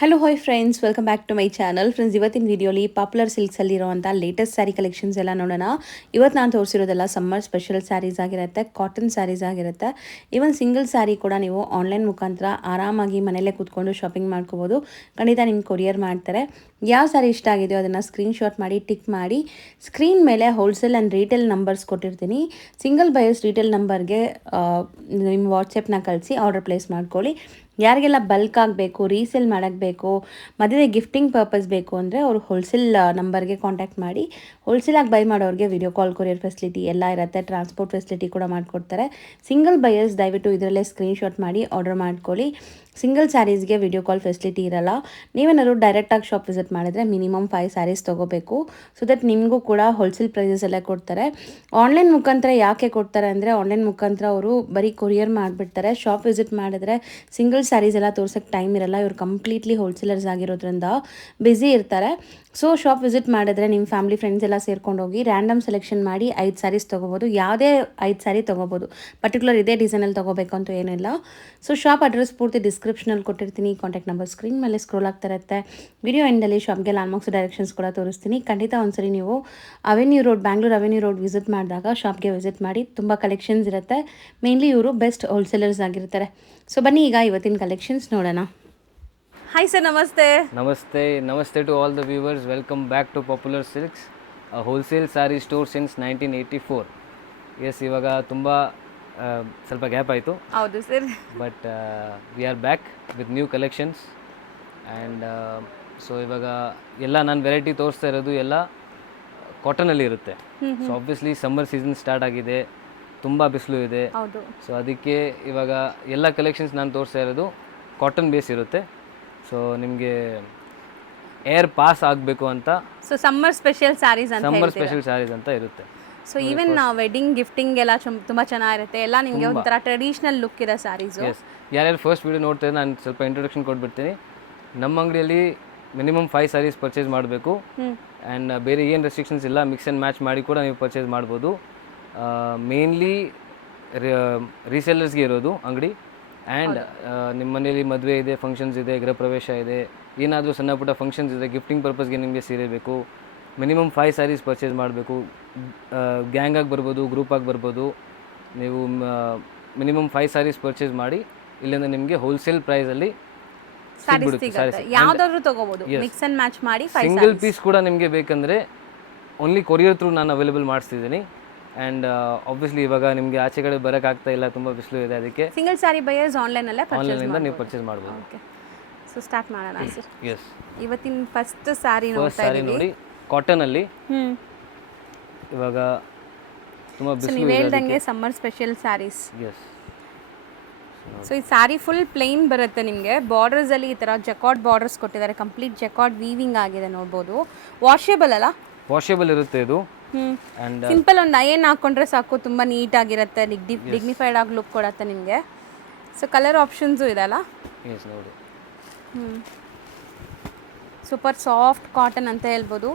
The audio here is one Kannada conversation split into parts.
Hello hi friends, welcome back to my channel. Friends, ಇವತ್ತಿನ ವಿಡಿಯೋಲಿ ಪಾಪ್ಯುಲರ್ ಸಿಲ್ಕ್ಸಲ್ಲಿರುವಂಥ ಲೇಟೆಸ್ಟ್ ಸ್ಯಾರಿ ಕಲೆಕ್ಷನ್ಸ್ ಎಲ್ಲ ನೋಡೋಣ. ಇವತ್ತು ನಾನು ತೋರಿಸಿರೋದೆಲ್ಲ ಸಮ್ಮರ್ ಸ್ಪೆಷಲ್ ಸ್ಯಾರೀಸ್ ಆಗಿರುತ್ತೆ, ಕಾಟನ್ ಸ್ಯಾರೀಸ್ ಆಗಿರುತ್ತೆ. ಈವನ್ ಸಿಂಗಲ್ ಸ್ಯಾರಿ ಕೂಡ ನೀವು ಆನ್ಲೈನ್ ಮುಖಾಂತರ ಆರಾಮಾಗಿ ಮನೆಯಲ್ಲೇ ಕೂತ್ಕೊಂಡು ಶಾಪಿಂಗ್ ಮಾಡ್ಕೋಬೋದು. ಖಂಡಿತ ನಿಮ್ಗೆ ಕೊರಿಯರ್ ಮಾಡ್ತಾರೆ. ಯಾವ ಸ್ಯಾರಿ ಇಷ್ಟ ಆಗಿದೆಯೋ ಅದನ್ನು ಸ್ಕ್ರೀನ್ಶಾಟ್ ಮಾಡಿ ಟಿಕ್ ಮಾಡಿ ಸ್ಕ್ರೀನ್ ಮೇಲೆ ಹೋಲ್ಸೇಲ್ ಆ್ಯಂಡ್ ರೀಟೇಲ್ ನಂಬರ್ಸ್ ಕೊಟ್ಟಿರ್ತೀನಿ. ಸಿಂಗಲ್ ಬಯರ್ಸ್ ರೀಟೇಲ್ ನಂಬರ್ಗೆ ನಿಮ್ಮ ವಾಟ್ಸಪ್ನ ಕಳಿಸಿ ಆರ್ಡರ್ ಪ್ಲೇಸ್ ಮಾಡ್ಕೊಳ್ಳಿ. ಯಾರಿಗೆಲ್ಲ ಬಲ್ಕ್ ಆಗಬೇಕು, ರೀಸೇಲ್ ಮಾಡೋಕ್ಕೆ ಬೇಕು, ಮದುವೆ ಗಿಫ್ಟಿಂಗ್ ಪರ್ಪಸ್ ಬೇಕು ಅಂದರೆ ಅವರು ಹೋಲ್ಸೇಲ್ ನಂಬರ್ಗೆ ಕಾಂಟ್ಯಾಕ್ಟ್ ಮಾಡಿ. ಹೋಲ್ಸೇಲಾಗಿ ಬೈ ಮಾಡೋರಿಗೆ ವಿಡಿಯೋ ಕಾಲ್, ಕೊರಿಯರ್ ಫೆಸಿಲಿಟಿ ಎಲ್ಲ ಇರುತ್ತೆ. ಟ್ರಾನ್ಸ್ಪೋರ್ಟ್ ಫೆಸಿಲಿಟಿ ಕೂಡ ಮಾಡಿಕೊಡ್ತಾರೆ. ಸಿಂಗಲ್ ಬಯರ್ಸ್ ದಯವಿಟ್ಟು ಇದರಲ್ಲೇ ಸ್ಕ್ರೀನ್ಶಾಟ್ ಮಾಡಿ ಆರ್ಡರ್ ಮಾಡ್ಕೊಳ್ಳಿ. ಸಿಂಗಲ್ ಸ್ಯಾರೀಸ್ಗೆ ವಿಡಿಯೋ ಕಾಲ್ ಫೆಸಿಲಿಟಿ ಇರಲ್ಲ. ನೀವೇನಾದ್ರು ಡೈರೆಕ್ಟಾಗಿ ಶಾಪ್ ವಿಸಿಟ್ ಮಾಡಿದ್ರೆ ಮಿನಿಮಮ್ 5 ಸ್ಯಾರೀಸ್ ತೊಗೋಬೇಕು. ಸೊ ದಟ್ ನಿಮಗೂ ಕೂಡ ಹೋಲ್ಸೇಲ್ ಪ್ರೈಸಸಲ್ಲೇ ಕೊಡ್ತಾರೆ. ಆನ್ಲೈನ್ ಮುಖಾಂತರ ಯಾಕೆ ಕೊಡ್ತಾರೆ ಅಂದರೆ, ಆನ್ಲೈನ್ ಮುಖಾಂತರ ಅವರು ಬರೀ ಕೊರಿಯರ್ ಮಾಡಿಬಿಡ್ತಾರೆ. ಶಾಪ್ ವಿಸಿಟ್ ಮಾಡಿದ್ರೆ ಸಿಂಗಲ್ ಸ್ಯಾರೀಸ್ ಎಲ್ಲ ತೋರ್ಸೋಕ್ಕೆ ಟೈಮ್ ಇರಲ್ಲ. ಇವರು ಕಂಪ್ಲೀಟ್ಲಿ ಹೋಲ್ಸೇಲರ್ಸ್ ಆಗಿರೋದ್ರಿಂದ ಬ್ಯುಸಿ ಇರ್ತಾರೆ. ಸೊ ಶಾಪ್ ವಿಸಿಟ್ ಮಾಡಿದ್ರೆ ನಿಮ್ಮ ಫ್ಯಾಮಿಲಿ ಫ್ರೆಂಡ್ಸ್ ಎಲ್ಲ ಸೇರ್ಕೊಂಡು ಹೋಗಿ ರ್ಯಾಂಡಮ್ ಸೆಲೆಕ್ಷನ್ ಮಾಡಿ 5 ಸ್ಯಾರೀಸ್ ತೊಗೋಬೋದು. ಯಾವುದೇ 5 ಸ್ಯಾರಿ ತೊಗೋಬೋದು. ಪರ್ಟಿಕ್ಯುಲರ್ ಇದೇ ಡಿಸೈನಲ್ಲಿ ತೊಗೋಬೇಕು ಅಂತ ಏನಿಲ್ಲ. ಸೊ ಶಾಪ್ ಅಡ್ರೆಸ್ ಪೂರ್ತಿ ಡಿಸ್ಕ್ರಿಪ್ಷನಲ್ಲಿ ಕೊಟ್ಟಿರ್ತೀನಿ. ಕಾಂಟ್ಯಾಕ್ಟ್ ನಂಬರ್ ಸ್ಕ್ರೀನ್ ಮೇಲೆ ಸ್ಕ್ರೋಲ್ ಆಗ್ತಾ ಇರುತ್ತೆ. ವಿಡಿಯೋ ಎಂಡಲ್ಲಿ ಶಾಪ್ಗೆ ಲ್ಯಾಂಡ್ಮಾರ್ಕ್ಸ್ ಡೈರೆಕ್ಷನ್ಸ್ ಕೂಡ ತೋರಿಸ್ತೀನಿ. ಖಂಡಿತ ಒಂದ್ಸರಿ ನೀವು avenue road, Bangalore avenue road visit ಮಾಡಿದಾಗ ಶಾಪ್ಗೆ ವಿಸಿಟ್ ಮಾಡಿ. ತುಂಬ ಕಲೆಕ್ಷನ್ಸ್ ಇರುತ್ತೆ. ಮೇನ್ಲಿ ಇವರು ಬೆಸ್ಟ್ ಹೋಲ್ಸೇಲರ್ಸ್ ಆಗಿರ್ತಾರೆ. ಸೊ ಬನ್ನಿ ಈಗ ಇವತ್ತಿನ ಕಲೆಕ್ಷನ್ಸ್ ನೋಡೋಣ. ಹಾಯ್ ಸರ್, ನಮಸ್ತೆ. Namaste to all the viewers. Welcome back to Popular Silks, a wholesale saree store since 1984. Yes, ಇವಾಗ ತುಂಬ ಸ್ವಲ್ಪ ಗ್ಯಾಪ್ ಆಯಿತು. ಹೌದು sir. But we are back with new collections. And so ಇವಾಗ ಎಲ್ಲ ನಾನು ವೆರೈಟಿ ತೋರಿಸ್ತಾ ಇರೋದು ಎಲ್ಲ ಕಾಟನಲ್ಲಿ ಇರುತ್ತೆ. So obviously summer season start ಆಗಿದೆ, ತುಂಬ ಬಿಸಿಲು ಇದೆ. ಸೊ ಅದಕ್ಕೆ ಇವಾಗ ಎಲ್ಲ ಕಲೆಕ್ಷನ್ಸ್ ನಾನು ತೋರಿಸ್ತಾ ಇರೋದು ಕಾಟನ್ ಬೇಸ್ ಇರುತ್ತೆ. ಸೊ ನಿಮಗೆ ಏರ್ ಪಾಸ್ ಆಗಬೇಕು ಅಂತ ಸೊ ಸಮ್ಮರ್ ಸ್ಪೆಷಲ್ ಸ್ಯಾರೀಸ್ ಅಂತ ಇರುತ್ತೆ. ಸೊ ಈವನ್ ವೆಡ್ಡಿಂಗ್ ಗಿಫ್ಟಿಂಗ್ ಎಲ್ಲ ತುಂಬ ಚೆನ್ನಾಗಿರುತ್ತೆ. ಎಲ್ಲ ನಿಮಗೆ ಒಂಥರ ಟ್ರೆಡಿಷನಲ್ ಲುಕ್ ಇರೋ ಸ್ಯಾರೀಸು. ಎಸ್, ಯಾರ್ಯಾರು ಫಸ್ಟ್ ವಿಡಿಯೋ ನೋಡ್ತಾರೆ ನಾನು ಸ್ವಲ್ಪ ಇಂಟ್ರೊಡಕ್ಷನ್ ಕೊಟ್ಬಿಡ್ತೀನಿ. ನಮ್ಮ ಅಂಗಡಿಯಲ್ಲಿ ಮಿನಿಮಮ್ 5 ಸ್ಯಾರೀಸ್ ಪರ್ಚೇಸ್ ಮಾಡಬೇಕು. ಆ್ಯಂಡ್ ಬೇರೆ ಏನು ರೆಸ್ಟ್ರಿಕ್ಷನ್ಸ್ ಇಲ್ಲ, ಮಿಕ್ಸ್ ಆ್ಯಂಡ್ ಮ್ಯಾಚ್ ಮಾಡಿ ಕೂಡ ನೀವು ಪರ್ಚೇಸ್ ಮಾಡ್ಬೋದು. ಮೇನ್ಲಿ ರೀಸೆಲ್ಲರ್ಸ್ಗೆ ಇರೋದು ಅಂಗಡಿ. ಆ್ಯಂಡ್ ನಿಮ್ಮ ಮನೇಲಿ ಮದುವೆ ಇದೆ, ಫಂಕ್ಷನ್ಸ್ ಇದೆ, ಗೃಹ ಪ್ರವೇಶ ಇದೆ, ಏನಾದರೂ ಸಣ್ಣ ಪುಟ್ಟ ಫಂಕ್ಷನ್ಸ್ ಇದೆ, ಗಿಫ್ಟಿಂಗ್ ಪರ್ಪಸ್ಗೆ ನಿಮಗೆ ಸೀರೆ ಬೇಕು, ಮಿನಿಮಮ್ 5 ಸ್ಯಾರೀಸ್ ಪರ್ಚೇಸ್ ಮಾಡಬೇಕು. ಗ್ಯಾಂಗಾಗಿ ಬರ್ಬೋದು, ಗ್ರೂಪಾಗಿ ಬರ್ಬೋದು. ನೀವು ಮಿನಿಮಮ್ 5 ಸ್ಯಾರೀಸ್ ಪರ್ಚೇಸ್ ಮಾಡಿ ಇಲ್ಲಿಂದ ನಿಮಗೆ ಹೋಲ್ಸೇಲ್ ಪ್ರೈಸಲ್ಲಿ ಸಿಂಗಲ್ ಪೀಸ್ ಕೂಡ ನಿಮಗೆ ಬೇಕಂದರೆ ಓನ್ಲಿ ಕೊರಿಯರ್ ಥ್ರೂ ನಾನು ಅವೈಲೇಬಲ್ ಮಾಡಿಸ್ತಿದ್ದೀನಿ. ಆ್ಯಂಡ್ ಆಬ್ವಿಯಸ್ಲಿ ಇವಾಗ ನಿಮಗೆ ಆಚೆ ಕಡೆ ಬರೋಕ್ಕಾಗ್ತಾ ಇಲ್ಲ, ತುಂಬ ಬಿಸಿಲು ಇದೆ. ಅದಕ್ಕೆ ಸಿಂಗಲ್ ಸ್ಯಾರಿ ಬಯರ್ಸ್ ಆನ್ಲೈನಿಂದ ನೀವು ಪರ್ಚೇಸ್ ಮಾಡ್ಬೋದು. ಸೊ ಸ್ಟಾರ್ಟ್ ಮಾಡೋಣ ಸರ್. ಎಸ್, ಇವತ್ತಿನ ಫಸ್ಟ್ ಸ್ಯಾರಿ ನೋಡಿ ಕಾಟನಲ್ಲಿ. ಇವಾಗ ತುಂಬ ಬಿಸಿಲು ಹೇಳ್ದಂಗೆ summer special saris. Yes, so ಈ ಸ್ಯಾರಿ ಫುಲ್ ಪ್ಲೇನ್ ಬರುತ್ತೆ. ನಿಮಗೆ ಬಾರ್ಡರ್ಸಲ್ಲಿ ಈ ಥರ ಜಕಾರ್ಡ್ ಬಾರ್ಡರ್ಸ್ ಕೊಟ್ಟಿದ್ದಾರೆ. ಕಂಪ್ಲೀಟ್ ಜಕಾರ್ಡ್ ವೀವಿಂಗ್ ಆಗಿದೆ, ನೋಡ್ಬೋದು. ವಾಷೇಬಲ್ ಅಲ್ಲ? ವಾಷೇಬಲ್ ಇರುತ್ತೆ ಇದು. ಆ್ಯಂಡ್ ಸಿಂಪಲ್ ಒಂದು ಅಯನ್ ಹಾಕೊಂಡ್ರೆ ಸಾಕು, ತುಂಬ ನೀಟಾಗಿರುತ್ತೆ, ಡಿಗ್ನಿಫೈಡ್ ಆಗಿ ಲುಕ್ ಕೊಡುತ್ತೆ ನಿಮಗೆ. ಸೊ ಕಲರ್ ಆಪ್ಷನ್ಸು ಇದೆ ಅಲ್ಲ? ಎಸ್, ನೋಡಿ. ಸೂಪರ್ ಸಾಫ್ಟ್ ಕಾಟನ್ ಅಂತ ಹೇಳ್ಬೋದು.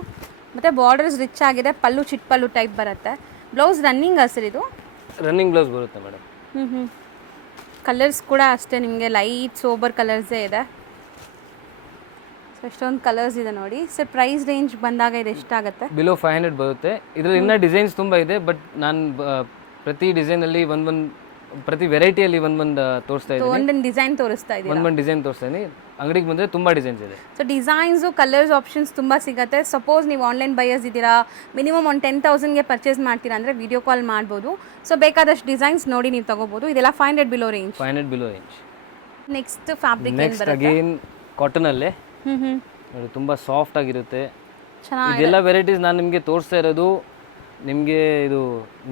ಮತ್ತು ಬಾರ್ಡರ್ಸ್ ರಿಚ್ ಆಗಿದೆ, ಪಲ್ಲು ಚಿಟ್ ಪಲ್ಲು ಟೈಪ್ ಬರುತ್ತೆ. ಬ್ಲೌಸ್ ರನ್ನಿಂಗ್ ಹಸಿರು, ಇದು ರನ್ನಿಂಗ್ ಬ್ಲೌಸ್ ಬರುತ್ತೆ ಮೇಡಮ್. ಕಲರ್ಸ್ ಕೂಡ ಅಷ್ಟೇ ನಿಮಗೆ ಲೈಟ್ ಸೋಬರ್ ಕಲರ್ಸೇ ಇದೆ. ಸೊ ಎಷ್ಟೊಂದು ಕಲರ್ಸ್ ಇದೆ ನೋಡಿ. ಸರ್ ಪ್ರೈಸ್ ರೇಂಜ್ ಬಂದಾಗ ಇದು ಎಷ್ಟಾಗುತ್ತೆ? ಬಿಲೋ 500 ಬರುತ್ತೆ. ಇದರಲ್ಲಿ ಇನ್ನೂ ಡಿಸೈನ್ಸ್ ತುಂಬ ಇದೆ. ಬಟ್ ನಾನು ಪ್ರತಿ ಡಿಸೈನಲ್ಲಿ ಪ್ರತಿ ವೆರೈಟಿಯಲ್ಲಿ ಒಂದೊಂದು ತೋರಿಸ್ತಾ ಇದ್ದೀನಿ. ಒಂದೊಂದು ಡಿಸೈನ್ ತೋರಿಸ್ತಾ ಇದ್ದೀನಿ. ಒಂದೊಂದು ಡಿಸೈನ್ ತೋರಿಸ್ತಾ ಇದ್ದೀನಿ. ಅಂಗಡಿಗೆ ಬಂದರೆ ತುಂಬ ಡಿಸೈನ್ಸ್ ಇದೆ. ಸೊ ಡಿಸೈನ್ಸು, ಕಲರ್ಸ್, ಆಪ್ಷನ್ಸ್ ತುಂಬ ಸಿಗುತ್ತೆ. ಸಪೋಸ್ ನೀವು ಆನ್ಲೈನ್ ಬಯರ್ಸ್ ಇದ್ದೀರಾ, ಮಿನಿಮಮ್ ಒಂದು 10,000ಗೆ ಪರ್ಚೇಸ್ ಮಾಡ್ತೀರಾ ಅಂದರೆ ವಿಡಿಯೋ ಕಾಲ್ ಮಾಡ್ಬೋದು. ಸೊ ಬೇಕಾದಷ್ಟು ಡಿಸೈನ್ಸ್ ನೋಡಿ ನೀವು ತಗೋಬೋದು. ಇದೆಲ್ಲ 500 below range. Next fabric next again ಕಾಟನಲ್ಲೇ ನೋಡಿ, ತುಂಬ ಸಾಫ್ಟ್ ಆಗಿರುತ್ತೆ. ಇದೆಲ್ಲ ವೆರೈಟೀಸ್ ನಾನು ನಿಮಗೆ ತೋರಿಸ್ತಾ ಇರೋದು. ನಿಮಗೆ ಇದು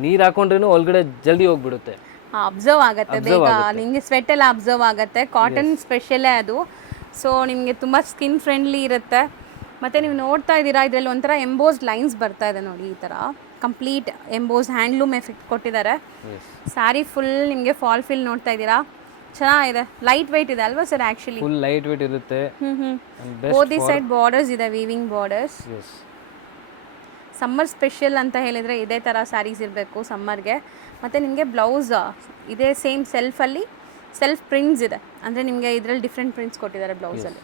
ನೀರು ಹಾಕೊಂಡ್ರೂ ಒಳಗಡೆ ಜಲ್ದಿ ಹೋಗ್ಬಿಡುತ್ತೆ, ಅಬ್ಸರ್ವ್ ಆಗುತ್ತೆ ಬೇಗ. ನಿಮಗೆ ಸ್ವೆಟ್ ಎಲ್ಲ ಅಬ್ಸರ್ವ್ ಆಗುತ್ತೆ. ಕಾಟನ್ ಸ್ಪೆಷಲೇ ಅದು. ಸೊ ನಿಮಗೆ ತುಂಬ ಸ್ಕಿನ್ ಫ್ರೆಂಡ್ಲಿ ಇರುತ್ತೆ. ಮತ್ತು ನೀವು ನೋಡ್ತಾ ಇದ್ದೀರಾ, ಇದರಲ್ಲಿ ಒಂಥರ ಎಂಬೋಸ್ಡ್ ಲೈನ್ಸ್ ಬರ್ತಾ ಇದೆ ನೋಡಿ. ಈ ಥರ ಕಂಪ್ಲೀಟ್ ಎಂಬೋಸ್ ಹ್ಯಾಂಡ್ಲೂಮ್ ಎಫೆಕ್ಟ್ ಕೊಟ್ಟಿದ್ದಾರೆ. ಸ್ಯಾರಿ ಫುಲ್ ನಿಮಗೆ ಫಾಲ್ ಫಿಲ್ ನೋಡ್ತಾ ಇದ್ದೀರಾ, ಚೆನ್ನಾಗಿದೆ. ಲೈಟ್ ವೆಯ್ಟ್ ಇದೆ ಅಲ್ವಾ sir? Actually full light weight ಇರುತ್ತೆ. ಬೋದಿ ಸೈಡ್ ಬಾರ್ಡರ್ಸ್ ಇದೆ, ವೀವಿಂಗ್ ಬಾರ್ಡರ್ಸ್. ಸಮ್ಮರ್ ಸ್ಪೆಷಲ್ ಅಂತ ಹೇಳಿದರೆ ಇದೇ ಥರ ಸ್ಯಾರೀಸ್ ಇರಬೇಕು ಸಮ್ಮರ್ಗೆ. ಮತ್ತು ನಿಮಗೆ ಬ್ಲೌಸ್ ಇದೇ ಸೇಮ್ ಸೆಲ್ಫಲ್ಲಿ ಸೆಲ್ಫ್ ಪ್ರಿಂಟ್ಸ್ ಇದೆ. ಅಂದರೆ ನಿಮಗೆ ಇದರಲ್ಲಿ ಡಿಫ್ರೆಂಟ್ ಪ್ರಿಂಟ್ಸ್ ಕೊಟ್ಟಿದ್ದಾರೆ ಬ್ಲೌಸಲ್ಲಿ.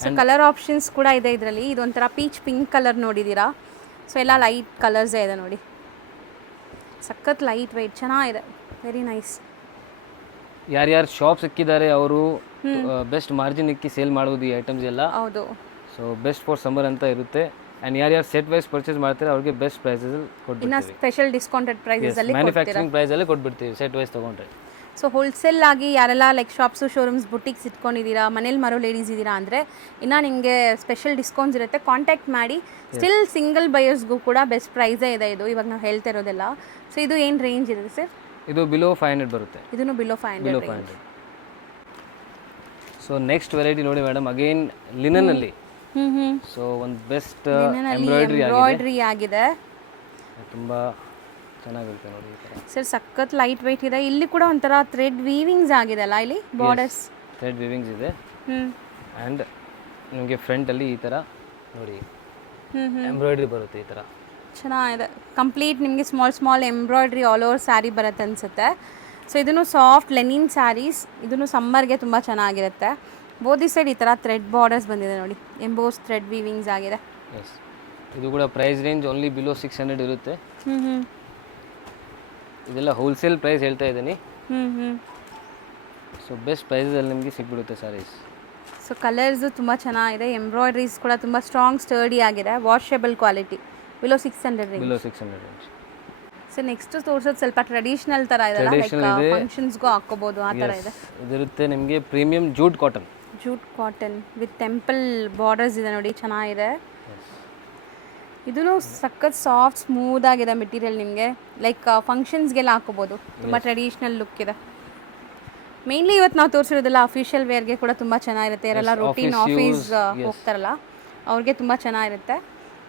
ಸೊ ಕಲರ್ ಆಪ್ಷನ್ಸ್ ಕೂಡ ಇದೆ ಇದರಲ್ಲಿ. ಇದೊಂಥರ ಪೀಚ್ ಪಿಂಕ್ ಕಲರ್ ನೋಡಿದ್ದೀರಾ. ಸೊ ಎಲ್ಲ ಲೈಟ್ ಕಲರ್ಸೇ ಇದೆ ನೋಡಿ. ಸಖತ್ ಲೈಟ್ ವೆಯ್ಟ್ ಚೆನ್ನಾಗಿದೆ, ವೆರಿ ನೈಸ್. ಯಾರ್ಯಾರು ಶಾಪ್ ಸಿಕ್ಕಿದ್ದಾರೆ ಅವರು ಬೆಸ್ಟ್ ಮಾರ್ಜಿನ್ ಇಕ್ಕಿ ಸೇಲ್ ಮಾಡೋದು ಈ ಐಟಮ್ಸ್ ಎಲ್ಲ. ಹೌದು. ಸೊ ಬೆಸ್ಟ್ ಫಾರ್ ಸಮ್ಮರ್ ಅಂತ ಇರುತ್ತೆ. ಆ್ಯಂಡ್ ಯಾರ್ಯಾರು ಸೆಟ್ ವೈಸ್ ಪರ್ಚೇಸ್ ಮಾಡ್ತಾರೆ ಅವ್ರಿಗೆ ಬೆಸ್ಟ್ ಪ್ರೈಸಸ್ ಇನ್ನು ಸ್ಪೆಷಲ್ ಡಿಸ್ಕೌಂಟೆಡ್ ಪ್ರೈಸಲ್ಲಿ ಮ್ಯಾನುಫ್ಯಾಕ್ಚರಿಂಗ್ ಪ್ರೈಸಲ್ಲೇ ಕೊಟ್ಬಿಡ್ತೀವಿ ಸೆಟ್ ವೈಸ್ ತೊಗೊಂಡ್ರೆ. ಸೊ ಹೋಲ್ಸೇಲ್ ಆಗಿ ಯಾರೆಲ್ಲ ಲೈಕ್ ಶಾಪ್ಸು ಶೋರೂಮ್ಸ್ ಬುಟಿಕ್ಸ್ ಇಟ್ಕೊಂಡಿದ್ದೀರಾ, ಮನೇಲಿ ಮಾರೋ ಲೇಡೀಸ್ ಇದ್ದೀರಾ ಅಂದರೆ ಇನ್ನು ನಿಮಗೆ ಸ್ಪೆಷಲ್ ಡಿಸ್ಕೌಂಟ್ಸ್ ಇರುತ್ತೆ. ಕಾಂಟ್ಯಾಕ್ಟ್ ಮಾಡಿ. ಸ್ಟಿಲ್ ಸಿಂಗಲ್ ಬಯರ್ಸ್ಗೂ ಕೂಡ ಬೆಸ್ಟ್ ಪ್ರೈಸೇ ಇದೆ ಇದು ಇವಾಗ ನಾವು ಹೇಳ್ತಾ ಇರೋದೆಲ್ಲ. ಸೊ ಇದು ಏನು ರೇಂಜ್ ಇದೆ ಸರ್? ಇದು ಬಿಲೋ 500 ಬರುತ್ತೆ. ಇದನ್ನು ಬಿಲೋ 500. ಸೊ ನೆಕ್ಸ್ಟ್ ವೆರೈಟಿ ನೋಡಿ ಮೇಡಮ್, ಅಗೇನ್ ಲಿನನಲ್ಲಿ. ಸೊ ಒಂದು ಬೆಸ್ಟ್ ಎಂಬ್ರಾಯ್ಡ್ರಿ ಆಗಿದೆ, ತುಂಬ ಚೆನ್ನಾಗಿರುತ್ತೆ ನೋಡಿ ಈ ಥರ. ಸರ್ ಸಖತ್ ಲೈಟ್ ವೆಯ್ಟ್ ಇದೆ. ಇಲ್ಲಿ ಕೂಡ ಒಂಥರ ಥ್ರೆಡ್ ವೀವಿಂಗ್ಸ್ ಆಗಿದೆ ಅಲ್ಲ, ಇಲ್ಲಿ ಬಾರ್ಡರ್ಸ್ ಥ್ರೆಡ್ ವೀವಿಂಗ್ಸ್ ಇದೆ. ಆ್ಯಂಡ್ ನಿಮಗೆ ಫ್ರಂಟಲ್ಲಿ ಈ ಥರ ನೋಡಿ ಎಂಬ್ರಾಯ್ಡ್ರಿ ಬರುತ್ತೆ ಈ ಥರ. ಚೆನ್ನಾಗಿದೆ. ಕಂಪ್ಲೀಟ್ ನಿಮಗೆ small embroidery all over sari ಬರುತ್ತೆ ಅನಿಸುತ್ತೆ. ಸೊ ಇದನ್ನು ಸಾಫ್ಟ್ ಲೆನಿನ್ ಸ್ಯಾರೀಸ್, ಇದನ್ನು ಸಮ್ಮರ್ಗೆ ತುಂಬ ಚೆನ್ನಾಗಿರುತ್ತೆ. ಬೋದಿ ಸೈಡ್ ಈ ಥರ ಥ್ರೆಡ್ ಬಾರ್ಡರ್ಸ್ ಬಂದಿದೆ ನೋಡಿ, ಎಂಬೋಸ್ ಥ್ರೆಡ್ ವೀವಿಂಗ್ಸ್ ಆಗಿದೆ. ಎಸ್, ಇದು ಕೂಡ ಪ್ರೈಸ್ ರೇಂಜ್ ಓನ್ಲಿ ಬಿಲೋ 600 ಇರುತ್ತೆ. ಇದೆಲ್ಲ ಹೋಲ್ಸೇಲ್ ಪ್ರೈಸ್ ಹೇಳ್ತಾ ಇದ್ದೀನಿ. ಸೊ ಬೆಸ್ಟ್ ಪ್ರೈಸಲ್ಲಿ ನಿಮಗೆ ಸಿಕ್ಬಿಡುತ್ತೆ ಸ್ಯಾರೀಸ್. ಸೊ ಕಲರ್ಸು ತುಂಬ ಚೆನ್ನಾಗಿದೆ, ಎಂಬ್ರಾಯ್ಡ್ರೀಸ್ ಕೂಡ ತುಂಬ ಸ್ಟ್ರಾಂಗ್ ಸ್ಟರ್ಡಿ ಆಗಿದೆ, washable quality. Below 600 range. So next ತೋರಿಸೋದು ಸ್ವಲ್ಪ ಟ್ರೆಡಿಷನಲ್ ಥರ ಇದೆ, ಫಂಕ್ಷನ್ಸ್ಗೂ ಹಾಕ್ಕೋಬೋದು ಆ ಥರ ಇದೆ. ಇದಿರುತ್ತೆ ನಿಮಗೆ premium jute cotton with temple borders ಇದೆ ನೋಡಿ, ಚೆನ್ನಾಗಿದೆ. ಇದೂ ಸಖತ್ ಸಾಫ್ಟ್ ಸ್ಮೂತ್ ಆಗಿದೆ ಮೆಟೀರಿಯಲ್. ನಿಮಗೆ ಲೈಕ್ ಫಂಕ್ಷನ್ಸ್ಗೆಲ್ಲ ಹಾಕೋಬೋದು, ತುಂಬ ಟ್ರೆಡಿಷ್ನಲ್ ಲುಕ್ ಇದೆ. ಮೇನ್ಲಿ ಇವತ್ತು ನಾವು ತೋರಿಸಿರೋದೆಲ್ಲ ಅಫಿಷಿಯಲ್ ವೇರ್ಗೆ ಕೂಡ ತುಂಬ ಚೆನ್ನಾಗಿರುತ್ತೆ. ಯಾರೆಲ್ಲ ರೂಟೀನ್ ಆಫೀಸ್ ಹೋಗ್ತಾರಲ್ಲ ಅವ್ರಿಗೆ ತುಂಬ ಚೆನ್ನಾಗಿರುತ್ತೆ.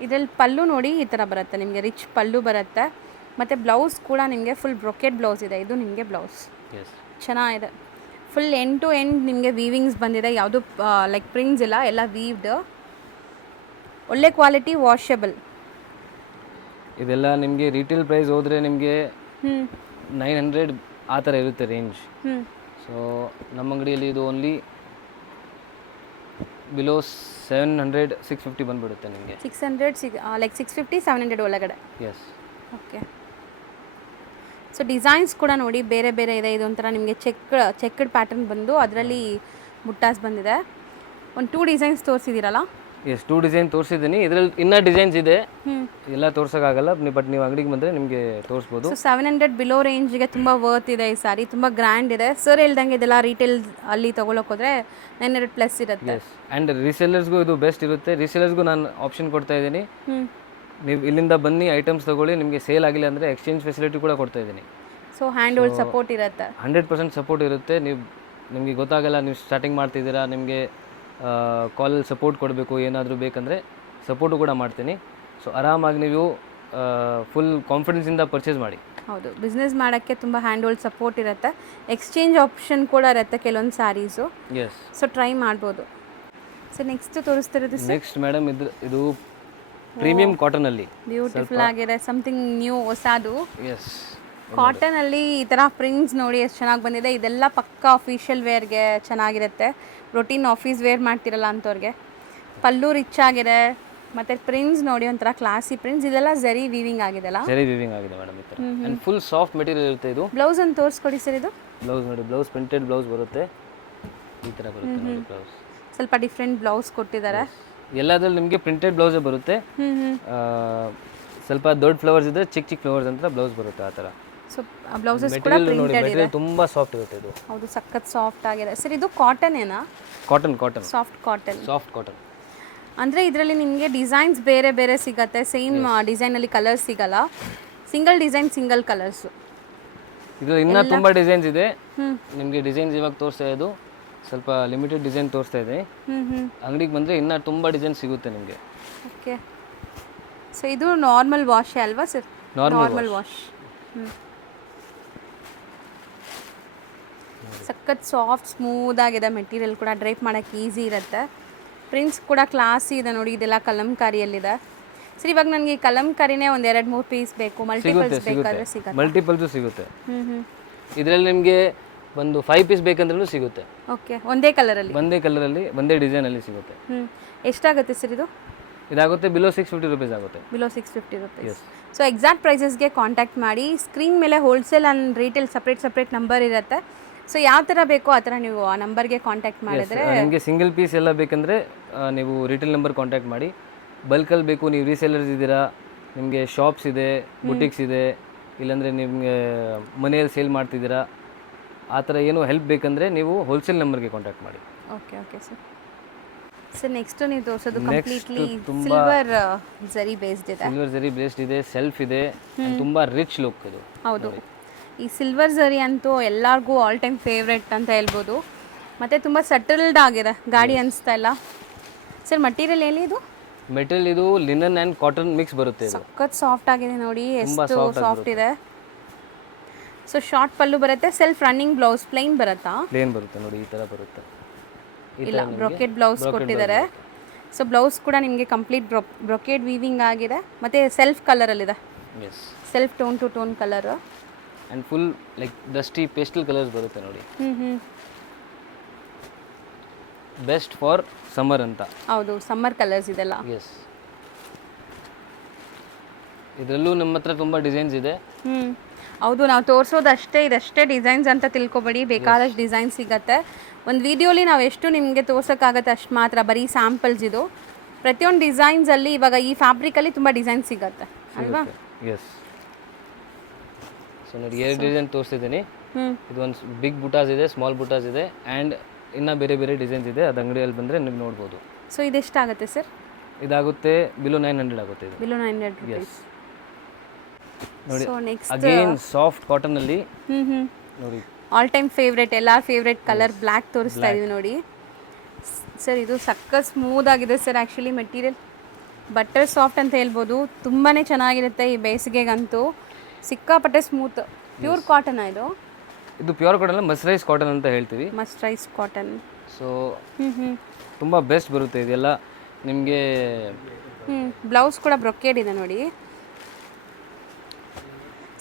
ಇದರಲ್ಲಿ ಪಲ್ಲು ನೋಡಿ ಈ ಥರ ಬರುತ್ತೆ ನಿಮಗೆ, ರಿಚ್ ಪಲ್ಲು ಬರುತ್ತೆ. ಮತ್ತು ಬ್ಲೌಸ್ ಕೂಡ ನಿಮಗೆ ಫುಲ್ ಬ್ರೊಕೆಟ್ ಬ್ಲೌಸ್ ಇದೆ. ಇದು ನಿಮಗೆ ಬ್ಲೌಸ್ ಚೆನ್ನಾಗಿದೆ. ಫುಲ್ ಎಂಡ್ ಟು ಎಂಡ್ ನಿಮಗೆ ವೀವಿಂಗ್ಸ್ ಬಂದಿದೆ, ಯಾವುದು ಲೈಕ್ ಪ್ರಿಂಟ್ಸ್ ಇಲ್ಲ, ಎಲ್ಲ ವೀವ್ಡ್, ಒಳ್ಳೆ ಕ್ವಾಲಿಟಿ, ವಾಷಬಲ್. ಇದೆಲ್ಲ ನಿಮಗೆ ರಿಟೇಲ್ ಪ್ರೈಸ್ ಹೋದರೆ ನಿಮಗೆ 900 ಆ ಥರ ಇರುತ್ತೆ ರೇಂಜ್. ಸೊ ನಮ್ಮ ಅಂಗಡಿಯಲ್ಲಿ ಇದು ಓನ್ಲಿ ಬಿಲೋ 700-650 ಬಂದುಬಿಡುತ್ತೆ ನಿಮಗೆ. 600 ಲೈಕ್ 650-700 ಒಳಗಡೆ. ಎಸ್. ಓಕೆ. ಸೊ ಡಿಸೈನ್ಸ್ ಕೂಡ ನೋಡಿ ಬೇರೆ ಬೇರೆ ಇದೆ. ಇದೊಂಥರ ನಿಮಗೆ ಚೆಕ್ಡ್ ಪ್ಯಾಟರ್ನ್ ಬಂದು ಅದರಲ್ಲಿ ಬುಟ್ಟಾಸ್ ಬಂದಿದೆ. ಒಂದು 2 ಡಿಸೈನ್ಸ್ ತೋರಿಸಿದ್ದೀರಲ್ಲ? ಎಸ್, 2 ಡಿಸೈನ್ ತೋರಿಸಿದ್ದೀನಿ. ಇದರಲ್ಲಿ ಇನ್ನೂ ಡಿಸೈನ್ಸ್ ಇದೆ, ಎಲ್ಲ ತೋರ್ಸೋಕ್ಕಾಗಲ್ಲ, ಬಟ್ ನೀವು ಅಂಗಡಿಗೆ ಬಂದರೆ ನಿಮಗೆ ತೋರಿಸ್ಬೋದು. ಸೊ 700 ಬಿಲೋ ರೇಂಜ್ಗೆ ತುಂಬ ವರ್ತ್ ಇದೆ ಈ ಸಾರಿ, ತುಂಬ ಗ್ರ್ಯಾಂಡ್ ಇದೆ. ಸರ್ ಹೇಳ್ದಂಗೆ ಇದೆಲ್ಲ ರೀಟೇಲ್ ಅಲ್ಲಿ ತೊಗೊಳಕ್ಕೆ ಹೋದರೆ 900+ ಇರುತ್ತೆ. ಎಸ್, ಆ್ಯಂಡ್ ರೀಸೆಲ್ಲರ್ಸ್ಗೂ ಇದು ಬೆಸ್ಟ್ ಇರುತ್ತೆ. ರೀಸೆಲ್ಲರ್ಸ್ಗೂ ನಾನು ಆಪ್ಷನ್ ಕೊಡ್ತಾ ಇದ್ದೀನಿ, ನೀವು ಇಲ್ಲಿಂದ ಬನ್ನಿ ಐಟಮ್ಸ್ ತೊಗೊಳ್ಳಿ, ನಿಮಗೆ ಸೇಲ್ ಆಗಿಲ್ಲ ಅಂದರೆ ಎಕ್ಸ್ಚೇಂಜ್ ಫೆಸಿಲಿಟಿ ಕೂಡ ಕೊಡ್ತಾ ಇದ್ದೀನಿ. ಸೊ ಹ್ಯಾಂಡ್ ಹೋಲ್ಡ್ ಸಪೋರ್ಟ್ ಇರುತ್ತೆ, 100% ಸಪೋರ್ಟ್ ಇರುತ್ತೆ. ನಿಮಗೆ ಗೊತ್ತಾಗಲ್ಲ, ನೀವು ಸ್ಟಾರ್ಟಿಂಗ್ ಮಾಡ್ತಿದ್ದೀರಾ, ನಿಮಗೆ ಕಾಲಲ್ಲಿ ಸಪೋರ್ಟ್ ಕೊಡಬೇಕು, ಏನಾದರೂ ಬೇಕಂದರೆ ಸಪೋರ್ಟು ಕೂಡ ಮಾಡ್ತೀನಿ. ಸೊ ಆರಾಮಾಗಿ ನೀವು ಫುಲ್ ಕಾನ್ಫಿಡೆನ್ಸಿಂದ ಪರ್ಚೇಸ್ ಮಾಡಿ. ಹೌದು, ಬಿಸ್ನೆಸ್ ಮಾಡೋಕ್ಕೆ ತುಂಬ ಹ್ಯಾಂಡ್ ಹೋಲ್ಡ್ ಸಪೋರ್ಟ್ ಇರುತ್ತೆ. ಎಕ್ಸ್ಚೇಂಜ್ ಆಪ್ಷನ್ ಕೂಡ ಇರುತ್ತೆ ಕೆಲವೊಂದು ಸ್ಯಾರೀಸು. ಎಸ್, ಸೊ ಟ್ರೈ ಮಾಡ್ಬೋದು. ಸೊ ನೆಕ್ಸ್ಟ್ ತೋರಿಸ್ತಿರೋದು ನೆಕ್ಸ್ಟ್ ಮೇಡಮ್ ಇದು ಪ್ರೀಮಿಯಂ ಕಾಟನಲ್ಲಿ ಬ್ಯೂಟಿಫುಲ್ ಆಗಿದೆ, ಸಮಥಿಂಗ್ ನ್ಯೂ, ಹೊಸದು. ಎಸ್, ಕಾಟನಲ್ಲಿ ಈ ಥರ ಪ್ರಿಂಟ್ಸ್ ನೋಡಿ ಎಷ್ಟು ಚೆನ್ನಾಗಿ ಬಂದಿದೆ. ಇದೆಲ್ಲ ಪಕ್ಕ ಅಫಿಷಿಯಲ್ ವೇರ್ಗೆ ಚೆನ್ನಾಗಿರುತ್ತೆ, ರೊಟೀನ್ ಆಫೀಸ್ ವೇರ್ ಮಾಡ್ತಿರಲ್ಲ ಅಂಥವ್ರಿಗೆ. ಪಲ್ಲು ರಿಚ್ ಆಗಿದೆ, ಮತ್ತು ಪ್ರಿಂಟ್ಸ್ ನೋಡಿ ಒಂಥರ ಕ್ಲಾಸಿ ಪ್ರಿಂಟ್ಸ್. ಇದೆಲ್ಲ ಝರಿ ವೀವಿಂಗ್ ಆಗಿದೆಲ್ಲ? ಝರಿ ವೀವಿಂಗ್ ಆಗಿದೆ ಮೇಡಮ್ ಈ ಥರ. ಆ್ಯಂಡ್ ಫುಲ್ ಸಾಫ್ಟ್ ಮೆಟೀರಿಯಲ್ ಇರುತ್ತೆ ಇದು. ಬ್ಲೌಸ್ ಒಂದು ತೋರಿಸ್ಕೊಡಿ ಸರ್. ಇದು ಬ್ಲೌಸ್ ನೋಡಿ, ಬ್ಲೌಸ್ ಪ್ರಿಂಟೆಡ್ ಬ್ಲೌಸ್ ಬರುತ್ತೆ, ಈ ಥರ ಬರುತ್ತೆ ನೋಡಿ ಬ್ಲೌಸ್. ಸ್ವಲ್ಪ ಡಿಫ್ರೆಂಟ್ ಬ್ಲೌಸ್ ಕೊಟ್ಟಿದ್ದಾರೆ. ಎಲ್ಲದ್ರಲ್ಲಿ ನಿಮಗೆ ಪ್ರಿಂಟೆಡ್ ಬ್ಲೌಸೇ ಬರುತ್ತೆ. ಸ್ವಲ್ಪ ದೊಡ್ಡ ಫ್ಲವರ್ಸ್ ಇದ್ದರೆ ಚಿಕ್ಕ ಫ್ಲವರ್ಸ್ ಅಂತ ಬ್ಲೌಸ್ ಬರುತ್ತೆ ಆ ಥರ. ಸೊ ಬ್ಲೌಸಸ್ ಕೂಡ ಪ್ರಿಂಟೆಡ್ ಇದೆ, ತುಂಬ ಸಾಫ್ಟ್ ಇರುತ್ತೆ ಇದು. ಹೌದು, ಸಖತ್ ಸಾಫ್ಟ್ ಆಗಿದೆ. ಸರ್ ಇದು ಕಾಟನ್ ಏನಾ? Cotton soft cotton. ಅಂದರೆ ಇದರಲ್ಲಿ ನಿಮಗೆ ಡಿಸೈನ್ಸ್ ಬೇರೆ ಬೇರೆ ಸಿಗುತ್ತೆ, ಸೇಮ್ ಡಿಸೈನಲ್ಲಿ ಕಲರ್ಸ್ ಸಿಗಲ್ಲ, ಸಿಂಗಲ್ ಡಿಸೈನ್ ಸಿಂಗಲ್ ಕಲರ್ಸು. ಇದರಲ್ಲಿ ಇನ್ನೂ ತುಂಬ ಡಿಸೈನ್ಸ್ ಇದೆ. ನಿಮಗೆ ಡಿಸೈನ್ಸ್ ಇವಾಗ ತೋರಿಸ್ತಾ ಇದ್ದು ಸ್ವಲ್ಪ ಲಿಮಿಟೆಡ್ ಡಿಸೈನ್ ತೋರಿಸ್ತಾ ಇದೆ. ಅಂಗಡಿಗೆ ಬಂದರೆ ಇನ್ನೂ ತುಂಬ ಡಿಸೈನ್ ಸಿಗುತ್ತೆ ನಿಮಗೆ. ಓಕೆ. ಸೊ ಇದು ನಾರ್ಮಲ್ ವಾಶ್ ಅಲ್ವಾ ಸರ್? Normal wash. ಸಖತ್ ಸಾಫ್ಟ್ ಸ್ಮೂತ್ ಆಗಿದೆ ಮೆಟೀರಿಯಲ್ ಕೂಡ, ಡ್ರೈಪ್ ಮಾಡೋಕ್ಕೆ ಈಸಿ ಇರುತ್ತೆ. ಪ್ರಿಂಟ್ಸ್ ಕೂಡ ಕ್ಲಾಸಿ ಇದೆ ನೋಡಿ, ಇದೆಲ್ಲ ಕಲಂಕಾರಿಯಲ್ಲಿದೆ. ಸರ್ ಇವಾಗ ನನಗೆ ಕಲಂಕಾರಿನೇ ಒಂದು 2-3 ಪೀಸ್ ಬೇಕು, ಮಲ್ಟಿಪಲ್ಸ್ ಬೇಕಾದರೆ ಸಿಗುತ್ತೆ? ಮಲ್ಟಿಪಲ್ಸು ಸಿಗುತ್ತೆ. ಇದರಲ್ಲಿ ನಿಮಗೆ ಬಂದು 5 ಪೀಸ್ ಬೇಕಂದ್ರೂ ಸಿಗುತ್ತೆ. ಓಕೆ, ಒಂದೇ ಕಲರಲ್ಲಿ. ಒಂದೇ ಕಲರಲ್ಲಿ ಒಂದೇ ಡಿಸೈನಲ್ಲಿ ಸಿಗುತ್ತೆ. ಎಷ್ಟಾಗುತ್ತೆ ಸರ್ ಇದು? ಇದಾಗುತ್ತೆ ಬಿಲೋ 650 ರುಪೀಸ್ ಆಗುತ್ತೆ. Below 650 rupees. ಸೊ ಎಕ್ಸಾಕ್ಟ್ ಪ್ರೈಸಸ್ಗೆ ಕಾಂಟ್ಯಾಕ್ಟ್ ಮಾಡಿ. ಸ್ಕ್ರೀನ್ ಮೇಲೆ wholesale and retail separate number ಇರುತ್ತೆ. ಸೊ ಯಾವ ಥರ ಬೇಕೋ ಆ ಥರ ನೀವು ಆ ನಂಬರ್ಗೆ ಕಾಂಟ್ಯಾಕ್ಟ್ ಮಾಡಿದ್ರೆ ನಿಮಗೆ ಸಿಂಗಲ್ ಪೀಸ್ ಎಲ್ಲ ಬೇಕಂದರೆ ನೀವು ರಿಟೇಲ್ ನಂಬರ್ ಕಾಂಟ್ಯಾಕ್ಟ್ ಮಾಡಿ. ಬಲ್ಕಲ್ಲಿ ಬೇಕು, ನೀವು ರೀಸೇಲರ್ಸ್ ಇದ್ದೀರಾ, ನಿಮಗೆ ಶಾಪ್ಸ್ ಇದೆ, ಬುಟಿಕ್ಸ್ ಇದೆ, ಇಲ್ಲಾಂದರೆ ನಿಮಗೆ ಮನೆಯಲ್ಲಿ ಸೇಲ್ ಮಾಡ್ತಿದ್ದೀರಾ, ಆ ಥರ ಏನೋ ಹೆಲ್ಪ್ ಬೇಕಂದರೆ ನೀವು ಹೋಲ್ಸೇಲ್ ನಂಬರ್ಗೆ ಕಾಂಟ್ಯಾಕ್ಟ್ ಮಾಡಿ. ಓಕೆ ಓಕೆ ಸರ್ ನೆಕ್ಸ್ಟ್ ನೀವು ತೋರಿಸೋದು ಕಂಪ್ಲೀಟ್ಲಿ ಸಿಲ್ವರ್ ಜರಿ ಬೇಸ್ಡ್ ಇದೆ. ಸಿಲ್ವರ್ ಜರಿ ಬೇಸ್ಡ್ ಇದೆ, ಸೆಲ್ಫ್ ಇದೆ, ತುಂಬ ರಿಚ್ ಲುಕ್ ಇದು. ಹೌದು, ಈ ಸಿಲ್ವರ್ ಜರಿ ಅಂತೂ ಎಲ್ಲರಿಗೂ ಆಲ್ ಟೈಮ್ ಫೇವ್ರೆಟ್ ಅಂತ ಹೇಳ್ಬೋದು. ಮತ್ತು ತುಂಬ ಸಟಲ್ಡ್ ಆಗಿದೆ, ಗಾಡಿ ಅನಿಸ್ತಾ ಇಲ್ಲ. ಸರ್ ಮಟೀರಿಯಲ್ ಎಲ್ಲಿ ಇದು? ಮೆಟೀರಿಯಲ್ ಇದು ಲಿನನ್ ಆ್ಯಂಡ್ ಕಾಟನ್ ಮಿಕ್ಸ್ ಬರುತ್ತೆ. ಇದು ಸಖತ್ ಸಾಫ್ಟ್ ಆಗಿದೆ ನೋಡಿ, ಎಷ್ಟು ಸಾಫ್ಟ್ ಇದೆ. ಸೊ ಶಾರ್ಟ್ ಪಲ್ಲು ಬರುತ್ತೆ, ಸೆಲ್ಫ್ ರನ್ನಿಂಗ್ ಬ್ಲೌಸ್ ಪ್ಲೈನ್ ಬರುತ್ತಾ? ಪ್ಲೇನ್ ಬರುತ್ತೆ ನೋಡಿ, ಈ ಥರ ಬರುತ್ತೆ. ಇಲ್ಲ, ಬ್ರೊಕೆಟ್ ಬ್ಲೌಸ್ ಕೊಟ್ಟಿದ್ದಾರೆ. ಸೊ ಬ್ಲೌಸ್ ಕೂಡ ನಿಮಗೆ ಕಂಪ್ಲೀಟ್ ಬ್ರೊಕೆಟ್ ವೀವಿಂಗ್ ಆಗಿದೆ, ಮತ್ತು ಸೆಲ್ಫ್ ಕಲರಲ್ಲಿದೆ. Self tone to tone colour and full like dusty pastel colours ಬರುತ್ತೆ ನೋಡಿ. ಬೆಸ್ಟ್ ಫಾರ್ ಸಮ್ಮರ್ ಅಂತ. ಹೌದು, ಸಮ್ಮರ್ ಕಲರ್ಸ್ ಇದೆಲ್ಲ. ಎಸ್, ಇದರಲ್ಲೂ ನಮ್ಮ ಹತ್ರ ತುಂಬ ಡಿಸೈನ್ಸ್ ಇದೆ. ಹೌದು, ನಾವು ತೋರಿಸೋದು ಇದಷ್ಟೇ ಡಿಸೈನ್ಸ್ ಅಂತ ತಿಳ್ಕೊಬೇಡಿ, ಬೇಕಾದಷ್ಟು ಡಿಸೈನ್ಸ್ ಸಿಗತ್ತೆ. ಒಂದು ವಿಡಿಯೋಲಿ ನಾವು ಎಷ್ಟು ನಿಮಗೆ ತೋರ್ಸೋಕ್ಕಾಗತ್ತೆ ಅಷ್ಟು ಮಾತ್ರ, ಬರೀ ಸ್ಯಾಂಪಲ್ಸ್ ಇದು. ಪ್ರತಿಯೊಂದು ಡಿಸೈನ್ಸಲ್ಲಿ ಇವಾಗ ಈ ಫ್ಯಾಬ್ರಿಕಲ್ಲಿ ತುಂಬ ಡಿಸೈನ್ಸ್ ಸಿಗತ್ತೆ ಅಲ್ವಾ? ಎಸ್. ಸೊ ನೋಡಿ, 2 ಡಿಸೈನ್ ತೋರಿಸ್ತಿದ್ದೀನಿ. ಇದು ಒಂದು ಬಿಗ್ ಬುಟಾಸ್ ಇದೆ, ಸ್ಮಾಲ್ ಬುಟಾಸ್ ಇದೆ, ಆ್ಯಂಡ್ ಇನ್ನೂ ಬೇರೆ ಬೇರೆ ಡಿಸೈನ್ಸ್ ಇದೆ. ಅದು ಅಂಗಡಿಯಲ್ಲಿ ಬಂದರೆ ನೀವು ನೋಡ್ಬೋದು. ಸೊ ಇದೆಷ್ಟಾಗುತ್ತೆ ಸರ್? ಇದಾಗುತ್ತೆ ಬಿಲೋ 900 ಆಗುತ್ತೆ. ಇದು ಬಿಲೋ 900 ರುಪೀಸ್ ನೋಡಿ. So next again soft cotton ಅಲ್ಲಿ ನೋಡಿ, ಆಲ್ ಟೈಮ್ ಫೇವ್ರೆಟ್, ಎಲ್ಲರ ಫೇವ್ರೆಟ್ ಕಲರ್ ಬ್ಲ್ಯಾಕ್ ತೋರಿಸ್ತಾ ಇದೀವಿ ನೋಡಿ. ಸರ್ ಇದು ಸಕ್ಕ ಸ್ಮೂತ್ ಆಗಿದೆ sir. Actually material butter soft ಅಂತ ಹೇಳ್ಬೋದು. ತುಂಬಾ ಚೆನ್ನಾಗಿರುತ್ತೆ ಈ ಬೇಸಿಗೆಗಂತೂ, ಸಿಕ್ಕಾಪಟ್ಟೆ ಸ್ಮೂತ್. ಪ್ಯೂರ್ ಕಾಟನ್ ಇದು? ಇದು ಪ್ಯೂರ್ ಕಾಟನ್ ಅಲ್ಲ, ಮಸ್ರೈಸ್ ಕಾಟನ್ ಅಂತ ಹೇಳ್ತೀವಿ. ಮಸ್ರೈಸ್ ಕಾಟನ್. ಸೊ ತುಂಬ ಬೆಸ್ಟ್ ಬರುತ್ತೆ ಇದೆಲ್ಲ ನಿಮಗೆ. ಬ್ಲೌಸ್ ಕೂಡ ಬ್ರೊಕೇಡ್ ಇದೆ ನೋಡಿ.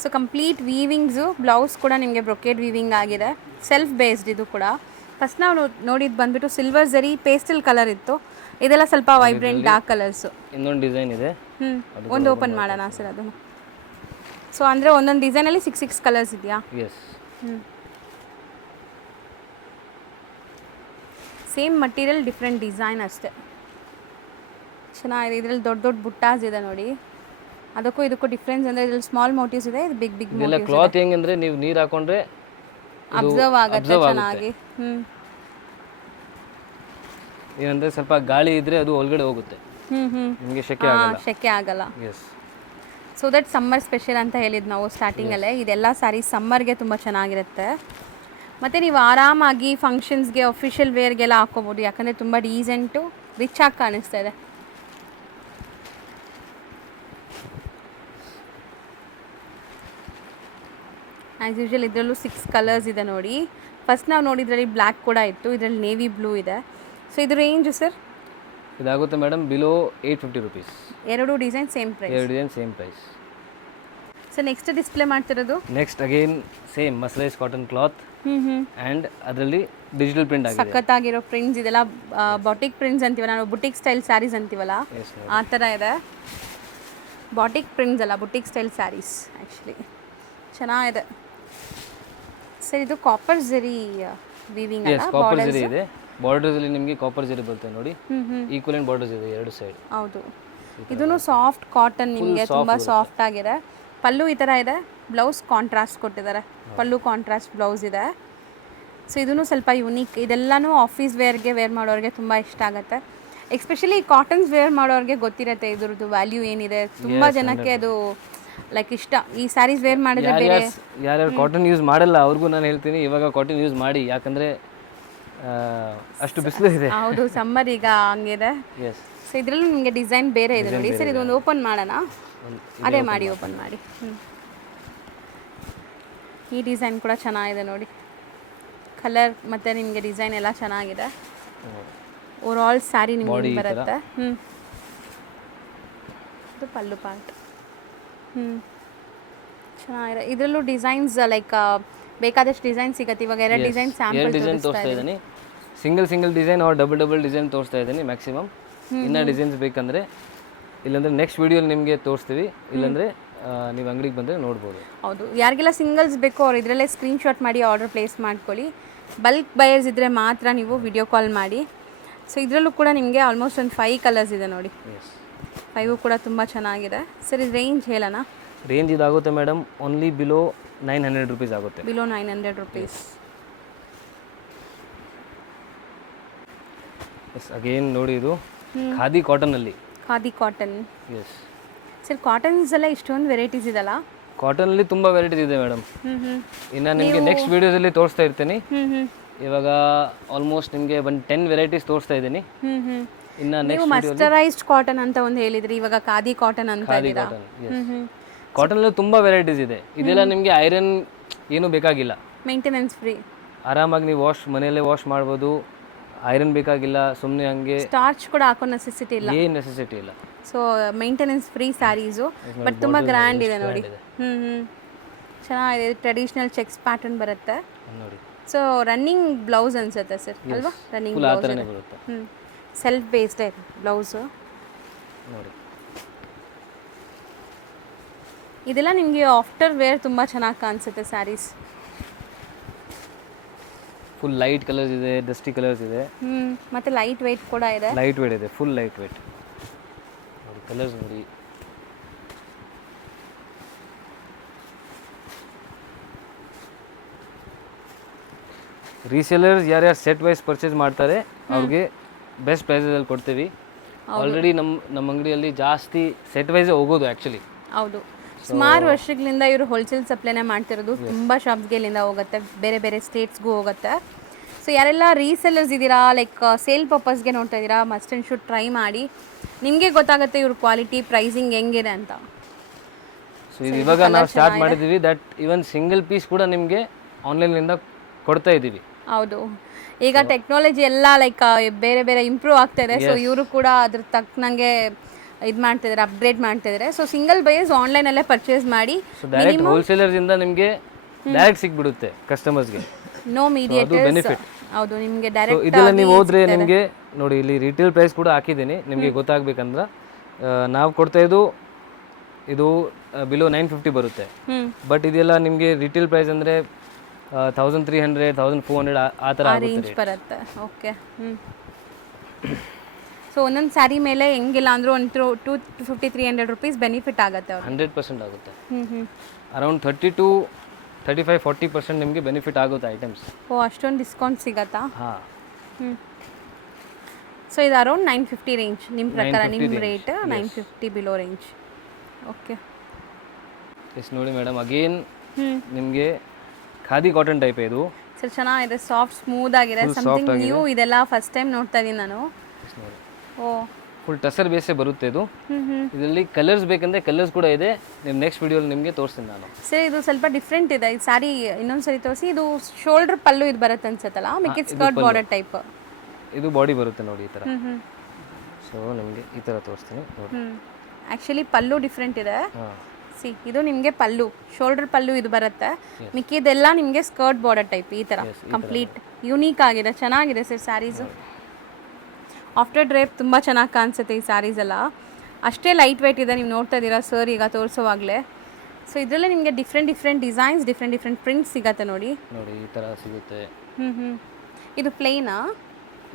ಸೊ ಕಂಪ್ಲೀಟ್ ವೀವಿಂಗ್ಸು, ಬ್ಲೌಸ್ ಕೂಡ ನಿಮಗೆ ಬ್ರೊಕೇಡ್ ವೀವಿಂಗ್ ಆಗಿದೆ, ಸೆಲ್ಫ್ ಬೇಸ್ಡ್. ಇದು ಕೂಡ ಫಸ್ಟ್ ನಾವು ನೋಡಿದ್ದು ಬಂದುಬಿಟ್ಟು ಸಿಲ್ವರ್ ಜರಿ ಪೇಸ್ಟಲ್ ಕಲರ್ ಇತ್ತು. ಇದೆಲ್ಲ ಸ್ವಲ್ಪ ವೈಬ್ರೆಂಟ್ ಡಾರ್ಕ್ ಕಲರ್ಸು. ಇನ್ನೊಂದು ಡಿಸೈನ್ ಇದೆ, ಒಂದು ಓಪನ್ ಮಾಡೋಣ ಸರ್ ಅದನ್ನು. ಸೊ ಅಂದರೆ ಒಂದೊಂದು ಡಿಸೈನಲ್ಲಿ 6 ಕಲರ್ಸ್ ಇದೆಯಾ? Yes. Same material different design ಅಷ್ಟೇ. ಚೆನ್ನಾಗಿದೆ. ಇದರಲ್ಲಿ ದೊಡ್ಡ ದೊಡ್ಡ ಬುಟ್ಟಾಸ್ ಇದೆ ನೋಡಿ. ಅದಕ್ಕೂ ಇದಕ್ಕೂ ಡಿಫ್ರೆನ್ಸ್ ಅಂದರೆ ಇದ್ರಲ್ಲಿ ಸ್ಮಾಲ್ ಮೋಟಿವ್ಸ್ ಇದೆ, ಇದು ಬಿಗ್ ಬಿಗ್ ಇದೆಲ್ಲ ಕ್ಲಾತ್ ಹೆಂಗಂದ್ರೆ ನೀವು ನೀರು ಹಾಕೊಂಡ್ರೆ ಅಬ್ಸರ್ವ್ ಆಗುತ್ತೆ ಚೆನ್ನಾಗಿ. ಏನಂದ್ರೆ ಸ್ವಲ್ಪ ಗಾಳಿ ಇದ್ರೆ ಅದು ಒಳಗಡೆ ಹೋಗುತ್ತೆ, ನಿಮಗೆ ಶೆಕೆ ಆಗಲ್ಲ. Yes. So that summer special ಅಂತ ಹೇಳಿದ್ದು ನಾವು ಸ್ಟಾರ್ಟಿಂಗಲ್ಲೇ. ಇದೆಲ್ಲ ಸ್ಯಾರಿ ಸಮ್ಮರ್ಗೆ ತುಂಬ ಚೆನ್ನಾಗಿರುತ್ತೆ. ಮತ್ತು ನೀವು ಆರಾಮಾಗಿ ಫಂಕ್ಷನ್ಸ್ಗೆ, ಅಫಿಷಿಯಲ್ ವೇರ್ಗೆಲ್ಲ ಹಾಕ್ಕೋಬೋದು, ಯಾಕಂದರೆ ತುಂಬ ಡೀಸೆಂಟು ರಿಚ್ ಆಗಿ ಕಾಣಿಸ್ತಾ ಇದೆ. ಆ್ಯಸ್ ಯೂಶುವಲ್ ಇದರಲ್ಲೂ 6 ಕಲರ್ಸ್ ಇದೆ ನೋಡಿ. ಫಸ್ಟ್ ನಾವು ನೋಡಿದ್ರಲ್ಲಿ ಬ್ಲ್ಯಾಕ್ ಕೂಡ ಇತ್ತು, ಇದರಲ್ಲಿ ನೇವಿ ಬ್ಲೂ ಇದೆ. ಸೊ ಇದು ರೇಂಜು ಸರ್? ಇದಾಗುತ್ತೆ ಮೇಡಮ್ ಬಿಲೋ 850 ರುಪೀಸ್. ಎರಡು ಡಿಸೈನ್ ಸೇಮ್ ಪ್ರೈಸ್? ಎರಡು design same price. So next display ಮಾಡ್ತಿರೋದು? Next again same mercerised cotton cloth and ಅದರಲ್ಲಿ ಡಿಜಿಟಲ್ ಪ್ರಿಂಟ್ ಆಗಿದೆ. ಸಖತ್ತಾಗಿರೋ ಪ್ರಿಂಟ್ಸ್. ಇದೆಲ್ಲ ಬಾಟಿಕ್ ಪ್ರಿಂಟ್ಸ್ ಅಂತೀವಲ್ಲ ನಾವು, ಬುಟಿಕ್ ಸ್ಟೈಲ್ ಸ್ಯಾರೀಸ್ ಅಂತೀವಲ್ಲ ಆ ಥರ ಇದೆ. ಬಾಟಿಕ್ ಪ್ರಿಂಟ್ಸ್ ಅಲ್ಲ, ಬುಟಿಕ್ ಸ್ಟೈಲ್ ಸ್ಯಾರೀಸ್ ಆ್ಯಕ್ಚುಲಿ ಚೆನ್ನಾಗಿದೆ. ಸರ್ ಇದು ಕಾಪರ್ ಜರಿ ವೀವಿಂಗ್ ಅಲ್ಲ? ಕಾಪರ್ ಜರಿ ಇದೆ. ಬಾರ್ಡರ್ಸ್ ಅಲ್ಲಿ ನಿಮಗೆ ಕಾಪರ್ ಜರಿ ಬರುತ್ತೆ ನೋಡಿ. ಈಕ್ವಲೆಂಟ್ ಬಾರ್ಡರ್ಸ್ ಇದೆ ಎರಡು ಸೈಡ್. ಹೌದು, ಇದೂ ಸಾಫ್ಟ್ ಕಾಟನ್, ನಿಮಗೆ ತುಂಬ ಸಾಫ್ಟ್ ಆಗಿದೆ. ಪಲ್ಲು ಈ ಥರ ಇದೆ, ಬ್ಲೌಸ್ ಕಾಂಟ್ರಾಸ್ಟ್ ಕೊಟ್ಟಿದ್ದಾರೆ. ಪಲ್ಲು ಕಾಂಟ್ರಾಸ್ಟ್ ಬ್ಲೌಸ್ ಇದೆ. ಸೊ ಇದೂ ಸ್ವಲ್ಪ ಯುನೀಕ್. ಇದೆಲ್ಲನೂ ಆಫೀಸ್ ವೇರ್ಗೆ ವೇರ್ ಮಾಡೋರಿಗೆ ತುಂಬ ಇಷ್ಟ ಆಗುತ್ತೆ. ಎಸ್ಪೆಷಲಿ ಕಾಟನ್ಸ್ ವೇರ್ ಮಾಡೋರಿಗೆ ಗೊತ್ತಿರುತ್ತೆ ಇದ್ರದ್ದು ವ್ಯಾಲ್ಯೂ ಏನಿದೆ. ತುಂಬ ಜನಕ್ಕೆ ಅದು ಲೈಕ್ ಇಷ್ಟ. ಈ ಸ್ಯಾರೀಸ್ ವೇರ್ ಮಾಡಿದ್ರೆ ಬೇರೆ ಯಾರ್ಯಾರು ಕಾಟನ್ ಯೂಸ್ ಮಾಡಲ್ಲ ಅವ್ರಿಗೂ ನಾನು ಹೇಳ್ತೀನಿ ಇವಾಗ ಕಾಟನ್ ಯೂಸ್ ಮಾಡಿ, ಯಾಕಂದರೆ ಅಷ್ಟು ಬಿಸಿಲು ಇದೆ. ಹೌದು, ಸಮ್ಮರ್ ಈಗ ಹಂಗಿದೆ. ಸೊ ಇದರಲ್ಲೂ ನಿಮಗೆ ಡಿಸೈನ್ ಬೇರೆ ಇದೆ ನೋಡಿ. ಸರ್ ಇದೊಂದು ಓಪನ್ ಮಾಡೋಣ? ಅದೇ ಮಾಡಿ, ಓಪನ್ ಮಾಡಿ. ಈ ಡಿಸೈನ್ ಕೂಡ ಚೆನ್ನಾಗಿದೆ ನೋಡಿ. ಕಲರ್ ಮತ್ತು ನಿಮಗೆ ಡಿಸೈನ್ ಎಲ್ಲ ಚೆನ್ನಾಗಿದೆ. ಓವರ್ ಆಲ್ ಸ್ಯಾರಿ ನಿಮಗೆ ಬರುತ್ತೆ. ಇದು ಪಲ್ಲು ಪಾರ್ಟ್. ಚೆನ್ನಾಗಿದೆ. ಇದರಲ್ಲೂ ಡಿಸೈನ್ಸ್ ಲೈಕ್ ಬೇಕಾದಷ್ಟು ಡಿಸೈನ್ ಸಿಗುತ್ತೆ. ಇವಾಗ ಎರಡು ಡಿಸೈನ್ ಎರಡು ಸ್ಯಾಂಪಲ್ ಡಿಸೈನ್ ತೋರಿಸ್ತಾ ಇದ್ದೀನಿ. Single design or double design ತೋರಿಸ್ತಾ ಇದ್ದೀನಿ ಮ್ಯಾಕ್ಸಿಮಮ್. ಇನ್ನೂ ಡಿಸೈನ್ಸ್ ಬೇಕಂದರೆ ಇಲ್ಲಾಂದರೆ ನೆಕ್ಸ್ಟ್ ವೀಡಿಯೋಲಿ ನಿಮಗೆ ತೋರಿಸ್ತೀವಿ, ಇಲ್ಲಾಂದರೆ ನೀವು ಅಂಗಡಿಗೆ ಬಂದರೆ ನೋಡ್ಬೋದು. ಹೌದು, ಯಾರಿಗೆಲ್ಲ ಸಿಂಗಲ್ಸ್ ಬೇಕೋ ಅವ್ರು ಇದರಲ್ಲೇ ಸ್ಕ್ರೀನ್ಶಾಟ್ ಮಾಡಿ ಆರ್ಡರ್ ಪ್ಲೇಸ್ ಮಾಡ್ಕೊಳ್ಳಿ. ಬಲ್ಕ್ ಬಯರ್ಸ್ ಇದ್ದರೆ ಮಾತ್ರ ನೀವು ವಿಡಿಯೋ ಕಾಲ್ ಮಾಡಿ. ಸೊ ಇದರಲ್ಲೂ ಕೂಡ ನಿಮಗೆ ಆಲ್ಮೋಸ್ಟ್ ಒಂದು 5 ಕಲರ್ಸ್ ಇದೆ ನೋಡಿ. 5 ಕೂಡ ತುಂಬ ಚೆನ್ನಾಗಿದೆ. ಸರ್ ಇದು ರೇಂಜ್ ಹೇಳೋಣ? ರೇಂಜ್ ಇದಾಗುತ್ತೆ ಮೇಡಮ್, ಓನ್ಲಿ ಬಿಲೋ 900 rupees ಆಗುತ್ತೆ. Below 900 rupees. ಎಸ್, ಅಗೇನ್ ನೋಡಿ ಇದು ಖಾದಿ ಕಾಟನಲ್ಲಿ. Khadi cotton. Yes sir cottons ಎಲ್ಲ ಇಷ್ಟೊಂದು ವೆರೈಟೀಸ್ ಇದೆಲ್ಲ? ಕಾಟನಲ್ಲಿ ತುಂಬ ವೆರೈಟೀಸ್ ಇದೆ ಮೇಡಮ್. ಇನ್ನು ನಿಮಗೆ ನೆಕ್ಸ್ಟ್ ವೀಡಿಯೋದಲ್ಲಿ ತೋರಿಸ್ತಾ ಇರ್ತೀನಿ. ಇವಾಗ ಆಲ್ಮೋಸ್ಟ್ ನಿಮಗೆ ಒಂದು 10 ವೆರೈಟೀಸ್ ತೋರಿಸ್ತಾ ಇದ್ದೀನಿ. ಇನ್ನು ನೀವು ಮಸ್ಟರೈಸ್ಡ್ ಕಾಟನ್ ಅಂತ ಒಂದು ಹೇಳಿದ್ರಿ, ಇವಾಗ ಖಾದಿ ಕಾಟನ್ ಅಂತ ಖಾದಿ ಕಾಟನ್. ಕಾಟನಲ್ಲಿ ತುಂಬ ವೆರೈಟೀಸ್ ಇದೆ. ಇದೆಲ್ಲ ನಿಮಗೆ ಐರನ್ ಏನು ಬೇಕಾಗಿಲ್ಲ, ಮೇಂಟೆನೆನ್ಸ್ ಫ್ರೀ, ಆರಾಮಾಗಿ ನೀವು ಮನೆಯಲ್ಲೇ ವಾಶ್ ಮಾಡ್ಬೋದು. ಐರನ್ ಬೇಕಾಗಿಲ್ಲ, ಸುಮ್ಮನೆ ಹಂಗೆ ಸ್ಟಾರ್ಚ್ ಕೂಡ ಹಾಕೋ ನೆಸೆಸಿಟಿ ಇಲ್ಲ, ಏನು ನೆಸೆಸಿಟಿ ಇಲ್ಲ. So maintenance free saris, but ತುಂಬ ಗ್ರ್ಯಾಂಡ್ ಇದೆ ನೋಡಿ. ಚೆನ್ನಾಗಿದೆ. ಟ್ರೆಡಿಷ್ನಲ್ ಚೆಕ್ಸ್ ಪ್ಯಾಟರ್ನ್ ಬರುತ್ತೆ ನೋಡಿ. ಸೊ ರನ್ನಿಂಗ್ ಬ್ಲೌಸ್ ಅನ್ಸುತ್ತೆ ಸರ್ ಅಲ್ವಾ? ರನ್ನಿಂಗ್ ಬ್ಲೌಸ್ ಬರುತ್ತೆ. ಸೆಲ್ಫ್ ಬೇಸ್ಡ್ ಬ್ಲೌಸು ನೋಡಿ. ಇದೆಲ್ಲ ನಿಮಗೆ ಆಫ್ಟರ್ ವೇರ್ ತುಂಬ ಚೆನ್ನಾಗಿ ಕಾಣಿಸುತ್ತೆ ಸ್ಯಾರೀಸ್. ಫುಲ್ ಲೈಟ್ ಕಲರ್ಸ್ ಇದೆ, ಡಸ್ಟಿ ಕಲರ್ಸ್ ಇದೆ, ಮತ್ತೆ ಲೈಟ್ ವೆಯ್ಟ್ ಕೂಡ ಇದೆ. ಲೈಟ್ ವೇಟ್ ಇದೆ, ಫುಲ್ ಲೈಟ್ ವೇಟ್ ನೋಡಿ. ಕಲರ್ಸ್ ನೋಡಿ. ರೀಸೇಲರ್ಸ್ ಯಾರ್ಯಾರು ಸೆಟ್ ವೈಸ್ ಪರ್ಚೇಸ್ ಮಾಡ್ತಾರೆ ಅವ್ರಿಗೆ ಬೆಸ್ಟ್ ಪ್ರೈಸಲ್ಲಿ ಕೊಡ್ತೀವಿ. ಆಲ್ರೆಡಿ ನಮ್ಮ ಅಂಗಡಿಯಲ್ಲಿ ಜಾಸ್ತಿ ಸೆಟ್ ವೈಸೇ ಹೋಗೋದು ಆ್ಯಕ್ಚುಲಿ. ಹೌದು, ಸುಮಾರು ವರ್ಷಗಳಿಂದ ಇವರು ಹೋಲ್ಸೇಲ್ ಸಪ್ಲೈನೇ ಮಾಡ್ತಿರೋದು. ತುಂಬ ಶಾಪ್ಸ್ಗೆ ಇಲ್ಲಿಂದ ಹೋಗುತ್ತೆ, ಬೇರೆ ಬೇರೆ ಸ್ಟೇಟ್ಸ್ಗೂ ಹೋಗುತ್ತೆ. ಸೊ ಯಾರೆಲ್ಲ ರೀಸೆಲ್ಲರ್ಸ್ ಇದ್ದೀರಾ, ಲೈಕ್ ಸೇಲ್ ಪರ್ಪಸ್ಗೆ ನೋಡ್ತಾ ಇದ್ದೀರಾ, ಮಸ್ಟ್ ಆ್ಯಂಡ್ ಶುಡ್ ಟ್ರೈ ಮಾಡಿ. ನಿಮಗೆ ಗೊತ್ತಾಗುತ್ತೆ ಇವ್ರ ಕ್ವಾಲಿಟಿ, ಪ್ರೈಸಿಂಗ್ ಹೆಂಗಿದೆ ಅಂತ. ಸೊ ಇದು ಇವಾಗ ನಾವು ಸ್ಟಾರ್ಟ್ ಮಾಡಿದ್ದೀವಿ. ದಟ್ ಈವನ್ ಸಿಂಗಲ್ ಪೀಸ್ ಕೂಡ ನಿಮಗೆ ಆನ್ಲೈನಿಂದ ಕೊಡ್ತಾ ಇದ್ದೀವಿ. ಹೌದು, ಈಗ ಟೆಕ್ನಾಲಜಿ ಎಲ್ಲ ಲೈಕ್ ಬೇರೆ ಬೇರೆ ಇಂಪ್ರೂವ್ ಆಗ್ತಾ ಇದೆ. ಸೊ ಇವರು ಕೂಡ ಅದ್ರ ತಕ್ಕನಂಗೆ ಇದು ಮಾಡ್ತಿದ್ದಾರೆ, ಅಪ್ಗ್ರೇಡ್ ಮಾಡ್ತಿದ್ದಾರೆ. ಸೊ ಸಿಂಗಲ್ ಬೈಸ್ ಆನ್ಲೈನಲ್ಲೇ ಪರ್ಚೇಸ್ ಮಾಡಿ. ಡೈರೆಕ್ಟ್ ಹೋಲ್ಸೇಲರ್ಸಿಂದ ನಿಮಗೆ ಡೈರೆಕ್ಟ್ ಸಿಕ್ಬಿಡುತ್ತೆ ಕಸ್ಟಮರ್ಸ್ಗೆ. No mediators. ಹೌದು, ನಿಮಗೆ ಡೈರೆಕ್ಟ್ ಇದೆಲ್ಲ ನೀವು ಹೋದ್ರೆ ನಿಮಗೆ ನೋಡಿ, ಇಲ್ಲಿ ರಿಟೇಲ್ ಪ್ರೈಸ್ ಕೂಡ ಹಾಕಿದ್ದೀನಿ ನಿಮಗೆ ಗೊತ್ತಾಗಬೇಕಂದ್ರೆ. ನಾವು ಕೊಡ್ತಾ ಇದು ಬಿಲೋ 950 ಬರುತ್ತೆ. ಬಟ್ ಇದೆಲ್ಲ ನಿಮಗೆ ರಿಟೇಲ್ ಪ್ರೈಸ್ ಅಂದರೆ 1300, 1400 ಆ ಥರ ರೇಂಜ್ ಬರುತ್ತೆ. ಓಕೆ. ಸೊ ಒಂದೊಂದು ಸ್ಯಾರಿ ಮೇಲೆ ಹೆಂಗಿಲ್ಲ ಅಂದರೂ ಒಂದು 250-300 rupees ಬೆನಿಫಿಟ್ ಆಗುತ್ತೆ. 100% ಆಗುತ್ತೆ. ಅರೌಂಡ್ 35-40% ನಿಮಗೆ ಬೆನಿಫಿಟ್ ಆಗುತ್ತೆ ಐಟಮ್ಸ್. ಓ, ಅಷ್ಟೊಂದು ಡಿಸ್ಕೌಂಟ್ ಸಿಗತ್ತಾ? ಹಾಂ. ಸೊ ಇದು ಅರೌಂಡ್ 950 ರೇಂಜ್ ನಿಮ್ಮ ಪ್ರಕಾರ, ನಿಮ್ಮ rate 950 below range. Okay. Yes ನೋಡಿ ಮೇಡಮ್, ಅಗೇನ್ ನಿಮಗೆ ಖಾದಿ ಕಾಟನ್ ಟೈಪ್ ಇದು. ಸರ್ ಚೆನ್ನಾಗಿದೆ, ಸಾಫ್ಟ್ ಸ್ಮೂತ್ ಆಗಿದೆ, ಸಮಥಿಂಗ್ ನ್ಯೂ. ಇದೆಲ್ಲ ಫಸ್ಟ್ ಟೈಮ್ ನೋಡ್ತಾ ಇದ್ದೀನಿ ನಾನು. ಓ, ಫುಲ್ ಟಸರ್ ಬೇಸೇ ಬರುತ್ತೆ ಇದು. ಇದರಲ್ಲಿ ಕಲರ್ಸ್ ಬೇಕಂದ್ರೆ ಕಲರ್ಸ್ ಕೂಡ ಇದೆ. ನಿಮ್ಮ ನೆಕ್ಸ್ಟ್ ವಿಡಿಯೋಲಿ ನಿಮಗೆ ತೋರಿಸ್ತೀನಿ ನಾನು. ಸರ್ ಇದು ಸ್ವಲ್ಪ ಡಿಫ್ರೆಂಟ್ ಇದೆ ಈ ಸಾರಿ, ಇನ್ನೊಂದು ಸರಿ ತೋರಿಸಿ. ಇದು ಶೋಲ್ಡರ್ ಪಲ್ಲು ಇದು ಬರುತ್ತೆ ಅನ್ಸುತ್ತಲ್ಲ, ಮಿಕ್ಕಿದ ಸ್ಕರ್ಟ್ ಬಾರ್ಡರ್ ಟೈಪ್. ಇದು ಬಾಡಿ ಬರುತ್ತೆ ನೋಡಿ ಈ ಥರ. ಸೊ ನಿಮಗೆ ಈ ಥರ ತೋರಿಸ್ತೀನಿ ನೋಡಿ. ಆ್ಯಕ್ಚುಲಿ ಪಲ್ಲು ಡಿಫ್ರೆಂಟ್ ಇದೆ. ಸಿ, ಇದು ನಿಮಗೆ ಪಲ್ಲು, ಶೋಲ್ಡರ್ ಪಲ್ಲು ಇದು ಬರುತ್ತೆ. ಮಿಕ್ಕಿದೆಲ್ಲ ನಿಮಗೆ ಸ್ಕರ್ಟ್ ಬಾರ್ಡರ್ ಟೈಪ್ ಈ ಥರ. ಕಂಪ್ಲೀಟ್ ಯೂನೀಕ್ ಆಗಿದೆ, ಚೆನ್ನಾಗಿದೆ ಸರ್ ಸ್ಯಾರೀಸು. ಆಫ್ಟರ್ ಡ್ರೇಪ್ ತುಂಬ ಚೆನ್ನಾಗಿ ಕಾಣಿಸುತ್ತೆ ಈ ಸ್ಯಾರೀಸ್ ಎಲ್ಲ. ಅಷ್ಟೇ ಲೈಟ್ ವೆಯ್ಟ್ ಇದೆ, ನೀವು ನೋಡ್ತಾ ಇದ್ದೀರಾ ಸರ್ ಈಗ ತೋರಿಸೋವಾಗಲೇ. ಸೊ ಇದರಲ್ಲೇ ನಿಮಗೆ ಡಿಫ್ರೆಂಟ್ ಡಿಸೈನ್ಸ್, ಡಿಫ್ರೆಂಟ್ ಪ್ರಿಂಟ್ಸ್ ಸಿಗುತ್ತೆ ನೋಡಿ. ನೋಡಿ ಈ ಥರ ಸಿಗುತ್ತೆ. ಇದು ಪ್ಲೇನಾ?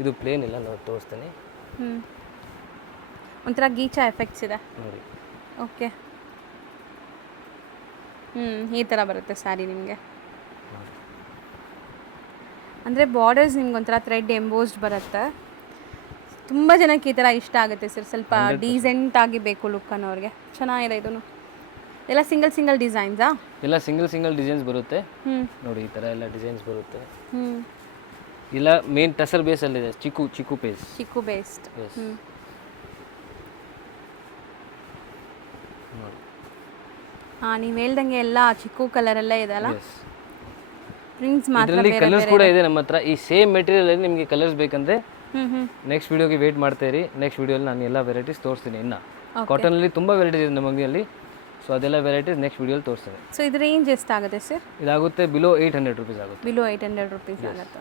ಇದು ಪ್ಲೇನ್ ಇಲ್ಲ, ನೋಡಿ ತೋರಿಸ್ತೀನಿ. ಒಂಥರ ಗೀಚಾ ಎಫೆಕ್ಟ್ಸ್ ಇದೆ ನೋಡಿ. ಓಕೆ. ಈ ಥರ ಬರುತ್ತೆ ಸ್ಯಾರಿ ನಿಮಗೆ. ಅಂದರೆ ಬಾರ್ಡರ್ಸ್ ನಿಮ್ಗೆ ಒಂಥರ ಥ್ರೆಡ್ ಎಂಬೋಸ್ಡ್ ಬರುತ್ತೆ. ತುಂಬ ಜನಕ್ಕೆ ಈ ಥರ ಇಷ್ಟ ಆಗುತ್ತೆ ಸರ್. ಸ್ವಲ್ಪ ಡೀಸೆಂಟ್ ಆಗಿ ಬೇಕು ಲುಕ್ ಅನ್ನೋರಿಗೆ. ಚೆನ್ನಾಗಿದೆ ಇದನ್ನು. ಎಲ್ಲ ಸಿಂಗಲ್ ಡಿಸೈನ್ಸಾ? ಎಲ್ಲ ಸಿಂಗಲ್ ಡಿಸೈನ್ಸ್ ಬರುತ್ತೆ ನೋಡಿ. ಈ ಥರ ಎಲ್ಲ ಡಿಸೈನ್ಸ್ ಬರುತ್ತೆ. ಇಲ್ಲ ಮೇನ್ ಟಸರ್ ಬೇಸಲ್ಲಿದೆ, ಚಿಕ್ಕು ಬೇಸ್ಡ್. ಹಾಂ, ನೀವು ಹೇಳ್ದಂಗೆ ಎಲ್ಲ ಚಿಕ್ಕು ಕಲರಲ್ಲೇ ಇದೆ ಅಲ್ಲ. ಪ್ರಿಂಟ್ಸ್ ಮಾತ್ರ ಇದರಲ್ಲಿ ಕಲರ್ಸ್ ಕೂಡ ಇದೆ ನಮ್ಮ ಹತ್ರ. ಈ ಸೇಮ್ ಮೆಟೀರಿಯಲ್ ಅಲ್ಲಿ ನಿಮಗೆ ಕಲರ್ಸ್ ಬೇಕಂದ್ರೆ ನೆಕ್ಸ್ಟ್ ವಿಡಿಯೋಗೆ ವೇಟ್ ಮಾಡ್ತಾ ಇರಿ. ನೆಕ್ಸ್ಟ್ ವಿಡಿಯೋಲಿ ನಾನು ಎಲ್ಲ ವೆರೈಟೀಸ್ ತೋರಿಸ್ತೀನಿ. ಇನ್ನು ಕಾಟನಲ್ಲಿ ತುಂಬ ವೆರೈಟೀಸ್ ಇದೆ ನಮ್ಮ ಅಂಗಡಿಯಲ್ಲಿ. ಸೊ ಅದೆಲ್ಲ ವೆರೈಟೀಸ್ ನೆಕ್ಸ್ಟ್ ವಿಡಿಯೋಲಿ ತೋರಿಸ್ತೇವೆ. ಸೊ ಇದು ರೇಂಜ್ ಎಷ್ಟಾಗುತ್ತೆ ಸರ್? ಇದಾಗುತ್ತೆ ಬಿಲೋ 800 ರುಪೀಸ್ ಆಗುತ್ತೆ. ಬಿಲೋ 800 ರುಪೀಸ್ ಆಗುತ್ತೆ.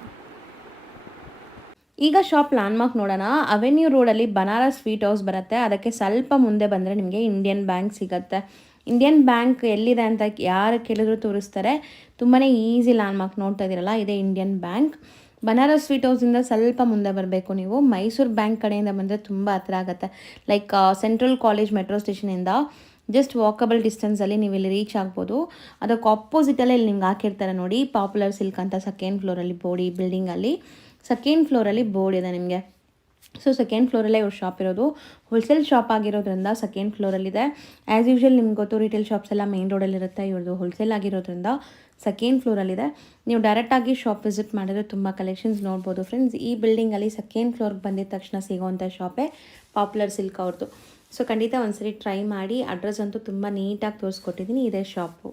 ಈಗ ಶಾಪ್ ಲ್ಯಾಂಡ್ಮಾರ್ಕ್ ನೋಡೋಣ. ಅವೆನ್ಯೂ ರೋಡಲ್ಲಿ ಬನಾರಸ್ ಸ್ವೀಟ್ ಹೌಸ್ ಬರುತ್ತೆ. ಅದಕ್ಕೆ ಸ್ವಲ್ಪ ಮುಂದೆ ಬಂದರೆ ನಿಮಗೆ ಇಂಡಿಯನ್ ಬ್ಯಾಂಕ್ ಸಿಗುತ್ತೆ. ಇಂಡಿಯನ್ ಬ್ಯಾಂಕ್ ಎಲ್ಲಿದೆ ಅಂತ ಯಾರು ಕೇಳಿದ್ರು ತೋರಿಸ್ತಾರೆ. ತುಂಬಾ ಈಸಿ ಲ್ಯಾಂಡ್ಮಾರ್ಕ್ ನೋಡ್ತಾ ಇದ್ದೀರಲ್ಲ, ಇದೇ ಇಂಡಿಯನ್ ಬ್ಯಾಂಕ್. ಬನಾರಸ್ ಸ್ವೀಟ್ ಹೌಸಿಂದ ಸ್ವಲ್ಪ ಮುಂದೆ ಬರಬೇಕು ನೀವು. ಮೈಸೂರು ಬ್ಯಾಂಕ್ ಕಡೆಯಿಂದ ಬಂದರೆ ತುಂಬ ಹತ್ರ ಆಗುತ್ತೆ. ಲೈಕ್ ಸೆಂಟ್ರಲ್ ಕಾಲೇಜ್ ಮೆಟ್ರೋ ಸ್ಟೇಷನಿಂದ ಜಸ್ಟ್ ವಾಕಬಲ್ ಡಿಸ್ಟೆನ್ಸಲ್ಲಿ ನೀವು ಇಲ್ಲಿ ರೀಚ್ ಆಗ್ಬೋದು. ಅದಕ್ಕೆ ಆಪೋಸಿಟಲ್ಲೇ ಇಲ್ಲಿ ನಿಮ್ಗೆ ಹಾಕಿರ್ತಾರೆ ನೋಡಿ, ಪಾಪ್ಯುಲರ್ ಸಿಲ್ಕ್ ಅಂತ ಸೆಕೆಂಡ್ ಫ್ಲೋರಲ್ಲಿ ಬೋರ್ಡ್. ಈ ಬಿಲ್ಡಿಂಗಲ್ಲಿ ಸೆಕೆಂಡ್ ಫ್ಲೋರಲ್ಲಿ ಬೋರ್ಡ್ ಇದೆ ನಿಮಗೆ. ಸೊ ಸೆಕೆಂಡ್ ಫ್ಲೋರಲ್ಲೇ ಇವ್ರ ಶಾಪ್ ಇರೋದು. ಹೋಲ್ಸೇಲ್ ಶಾಪ್ ಆಗಿರೋದ್ರಿಂದ ಸೆಕೆಂಡ್ ಫ್ಲೋರಲ್ಲಿದೆ. ಆ್ಯಸ್ ಯೂಶ್ವಲ್ ನಿಮ್ಗೆ ಗೊತ್ತು, ರಿಟೇಲ್ ಶಾಪ್ಸ್ ಎಲ್ಲ ಮೇನ್ ರೋಡಲ್ಲಿರುತ್ತೆ. ಇವ್ರದ್ದು ಹೋಲ್ಸೇಲ್ ಆಗಿರೋದ್ರಿಂದ ಸೆಕೆಂಡ್ ಫ್ಲೋರಲ್ಲಿದೆ. ನೀವು ಡೈರೆಕ್ಟಾಗಿ ಶಾಪ್ ವಿಸಿಟ್ ಮಾಡಿದ್ರೆ ತುಂಬ ಕಲೆಕ್ಷನ್ಸ್ ನೋಡ್ಬೋದು ಫ್ರೆಂಡ್ಸ್. ಈ ಬಿಲ್ಡಿಂಗಲ್ಲಿ ಸೆಕೆಂಡ್ ಫ್ಲೋರ್ಗೆ ಬಂದಿದ ತಕ್ಷಣ ಸಿಗೋವಂಥ ಶಾಪೇ ಪಾಪ್ಯುಲರ್ ಸಿಲ್ಕ್ ಅವ್ರದ್ದು. ಸೊ ಖಂಡಿತ ಒಂದ್ಸರಿ ಟ್ರೈ ಮಾಡಿ. ಅಡ್ರೆಸ್ ಅಂತೂ ತುಂಬ ನೀಟಾಗಿ ತೋರಿಸ್ಕೊಟ್ಟಿದ್ದೀನಿ. ಇದೇ ಶಾಪು.